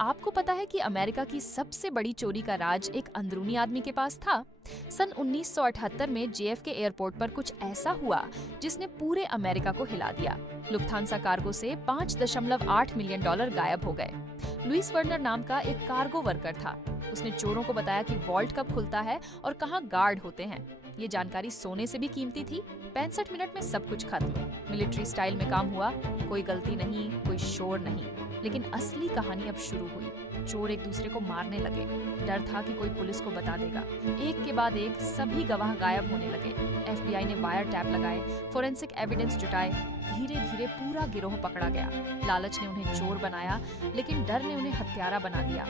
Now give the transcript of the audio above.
आपको पता है कि अमेरिका की सबसे बड़ी चोरी का राज एक अंदरूनी आदमी के पास था? सन 1978 में JFK एयरपोर्ट पर कुछ ऐसा हुआ जिसने पूरे अमेरिका को हिला दिया। लुफ्थांसा कार्गो से $5.8 मिलियन गायब हो गए। लुइस वर्नर नाम का एक कार्गो वर्कर था। उसने चोरों को बताया कि वॉल्ट कब खुलता है और कहाँ गार्ड होते हैं। ये जानकारी सोने से भी कीमती थी। 65 मिनट में सब कुछ खत्म। मिलिट्री स्टाइल में काम हुआ, कोई गलती नहीं, कोई शोर नहीं। लेकिन असली कहानी अब शुरू हुई। चोर एक दूसरे को मारने लगे। डर था कि कोई पुलिस को बता देगा। एक के बाद एक सभी गवाह गायब होने लगे। FBI ने वायर टैप लगाए, फोरेंसिक एविडेंस जुटाए। धीरे धीरे पूरा गिरोह पकड़ा गया। लालच ने उन्हें चोर बनाया, लेकिन डर ने उन्हें हत्यारा बना दिया।